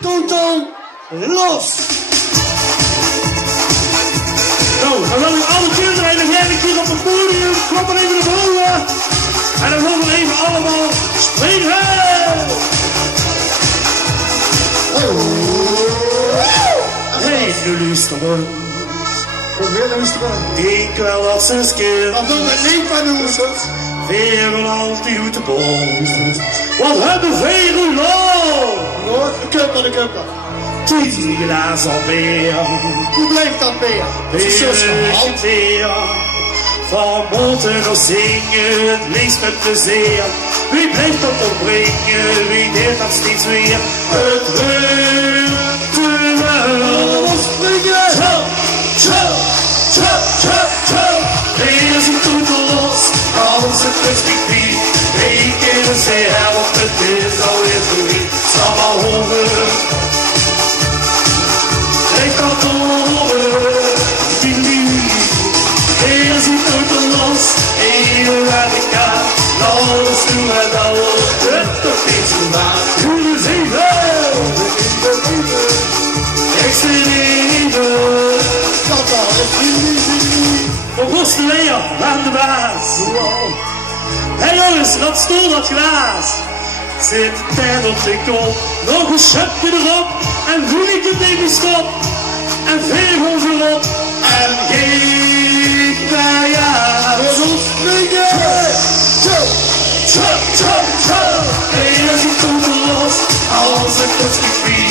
Totaal los! Nou, dan wil ik alle kinderen en degene hier op het podium, klap maar even naar boven. En dan gaan we even allemaal springen. Hey, nu luisteren. Probeer luisteren. Ik wil dat zes keer. Wat doen we niet van doen, zus? Veren altijd uit de boom. Wat hebben veren nog? Hoor, de kuppen. 10 glazen alweer. Hoe blijft dat weer? Dat is zus gehaald. Van moeten nog zingen, het liefst met plezier. Wie blijft dat opbrengen, wie deed dat steeds weer? Het ritueel. Springen! Weer is het toetel los, als het perspectief. Eén keer is de helft, het is alweer voorbij. Zal maar horen. Ik kan het horen. Weer is het toetel los, even radicaal. Alles doen we dan op, het is vandaag. Jullie zeven. Ik zie leven. Dat al, het Auguste Lea, aan de baas. Hé jongens, dat stoel, dat glaas. Zit de tijd op de kop, nog een schepje erop. En voel ik het even stop. En veeg ons erop. En geef mij aan. we zullen springen! Hier is het toetel los, als het het gebied.